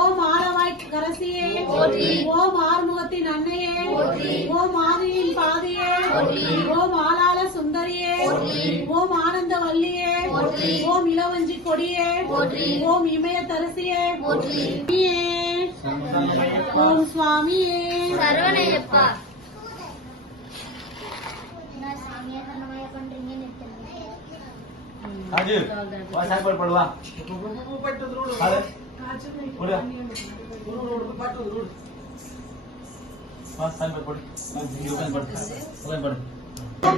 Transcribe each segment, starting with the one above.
ஓம் ஆலவாய் கரசியே. ஓம் ஆறுமுகத்தின் அன்னையே. ஓம் மாதிரியின் பாதையே. ஓம் ஆளாள சுந்தரியே. ஓம் ஆனந்த வல்லியே ஓம் இளவஞ்சி கொடியே. ஓம் இமய தரசியே. ஓம் சுவாமியே. சரவணையப்பா. ராஜு வா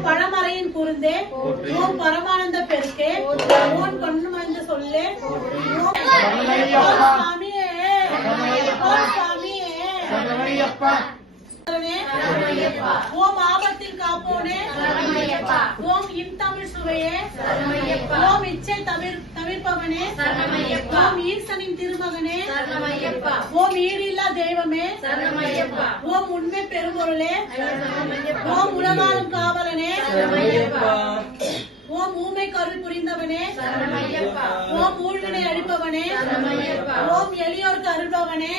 பழமறையின் குருந்தே. ஓம் பரமானந்த பெருக்கே. ஓன் கண்ணு மஞ்ச சொல்லே. சாமியே. சாமியே. ஓம் ஆபத்தில் காப்போனே. ஓம் இன் தமிழ் சுவையே. ஓம் இச்சை தமிழ் தவிர்ப்பவனே ஓம் ஈசனின் திருமகனே ஓம் ஈடில்லா தெய்வமே ஓம் உண்மை பெரும்பொருளே ஓம் உலகாலும் காவலனே ஓம் ஊமை கருள் புரிந்தவனே ஓம் ஊழ்வினை அழிப்பவனே ஓம் எளியோர்க்கு அருள்பவனே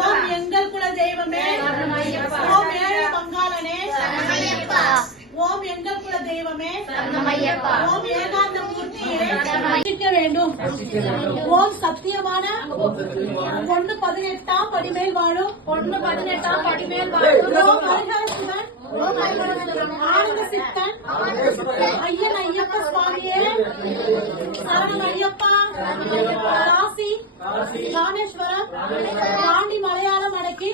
ஓம் எங்கள் குல தெய்வமே ஓம் ஏழை பங்காளனே ஓம் எங்கள் குல தெய்வமே ஓம் ரட்சிக்க வேண்டும். ஓம் சத்தியமான ஒன்று பதினெட்டாம் படிமேல் வாழும். ஒன்று பதினெட்டாம் படிமேல் வாழும். ஓம் ஆனந்த சித்தன் ஐயன் ஐயப்ப சுவாமியே சரணம் ஐயப்பா காசி ராமேஸ்வரம். பாண்டி மலையாளம் அடக்கி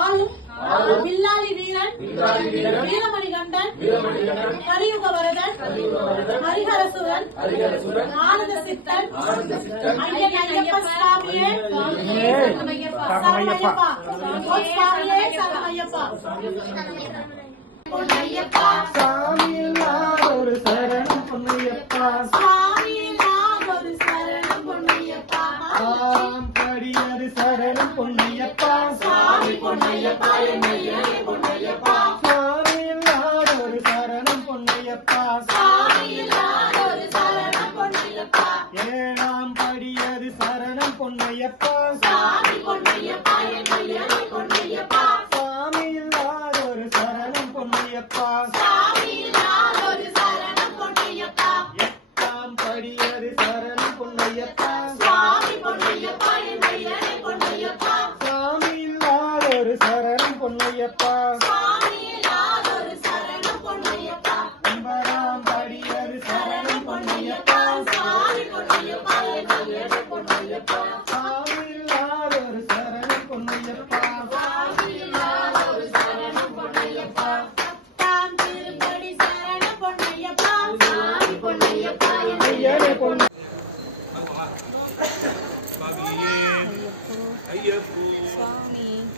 ஆளும். வில்லாளி வீரன் வீரமணி கண்டன் கலியுக வரதன் ஹரிஹரசுரன் ஆனந்த சித்தன் ஐயன் ஐயப்ப சுவாமியே சரணமையப்பா ஓ சுவாமியே சரணமையப்பா பொன்னையப்பா ஒரு சரணம் பொன்னையப்பா. நான் ஒரு சரணம் பொன்னையப்பா. ஆம் சரணம் பொன்னையப்பா. பொன்னையப்பா. என்னையே பொன்னையப்பா சுவாமியில் நான் ஒரு சரணம் பொன்னையப்பா. சுவாமியில் நான் ஒரு சரணம் பொன்னையப்பா. ஏழாம் படியது சரணம் பொன்னையப்பா சுவாமி பொன்னையப்பா என்னையே பொன்னையப்பா சுவாமியில் நான் ஒரு சரணம் பொன்னையப்பா சுவாமியில் நான் பொன்னையப்பா. அம்பராம் படியரு சரணம் பொன்னையப்பா. சாவில்லாதொரு சரணம் பொன்னையப்பா. பொன்னையப்பா. ஐயப்போ. ஐயப்போ.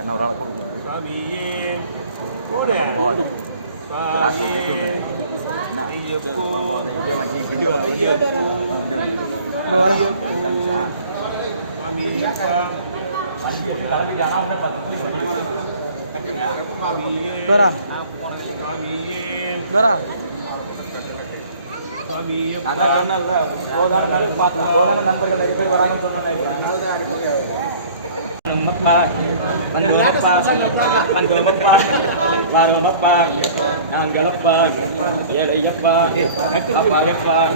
karena orang Swamiye Udah Swamiye Diyukku Diyukku Diyukku Swamiye Swamiye Swamiye Swamiye Mekah, Pandol Mekah, Pandol Mekah, Paro Mekah, Nanggal Mekah, Yel Iyak Apa Mekah,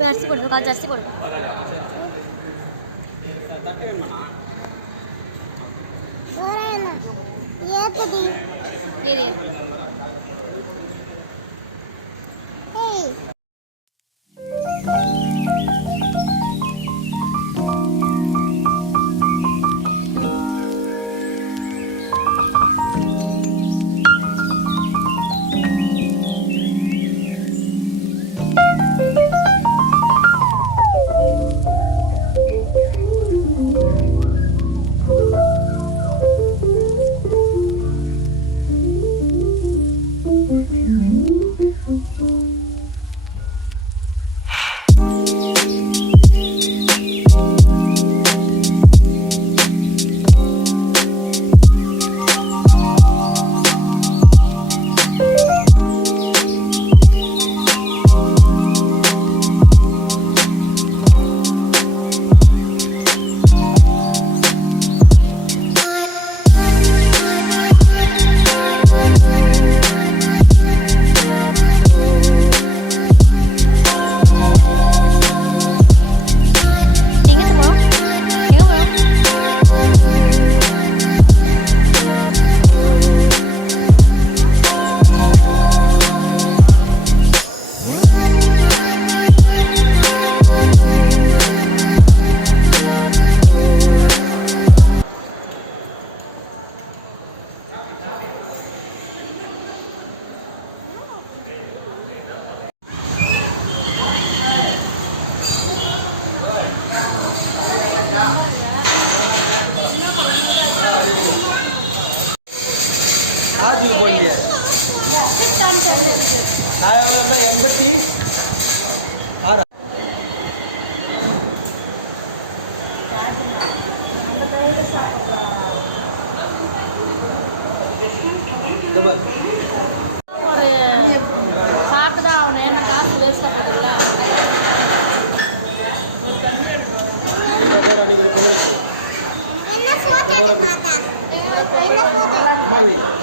ಜಾಸ್ತಿ ಕೊಡ್ಬೇಕು ಜಾಸ್ತಿ ಕೊಡ್ಬೇಕು একটা দিন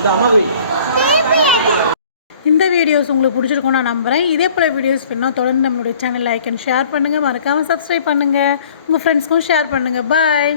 இந்த இந்த வீடியோஸ் உங்களுக்கு பிடிச்சிருக்கும் நான் நம்புகிறேன் இதே போல் வீடியோஸ் வேணும் தொடர்ந்து நம்மளுடைய சேனல் லைக் அண்ட் ஷேர் பண்ணுங்கள் மறக்காமல் சப்ஸ்கிரைப் பண்ணுங்கள் உங்கள் ஃப்ரெண்ட்ஸ்க்கும் ஷேர் பண்ணுங்கள் பாய்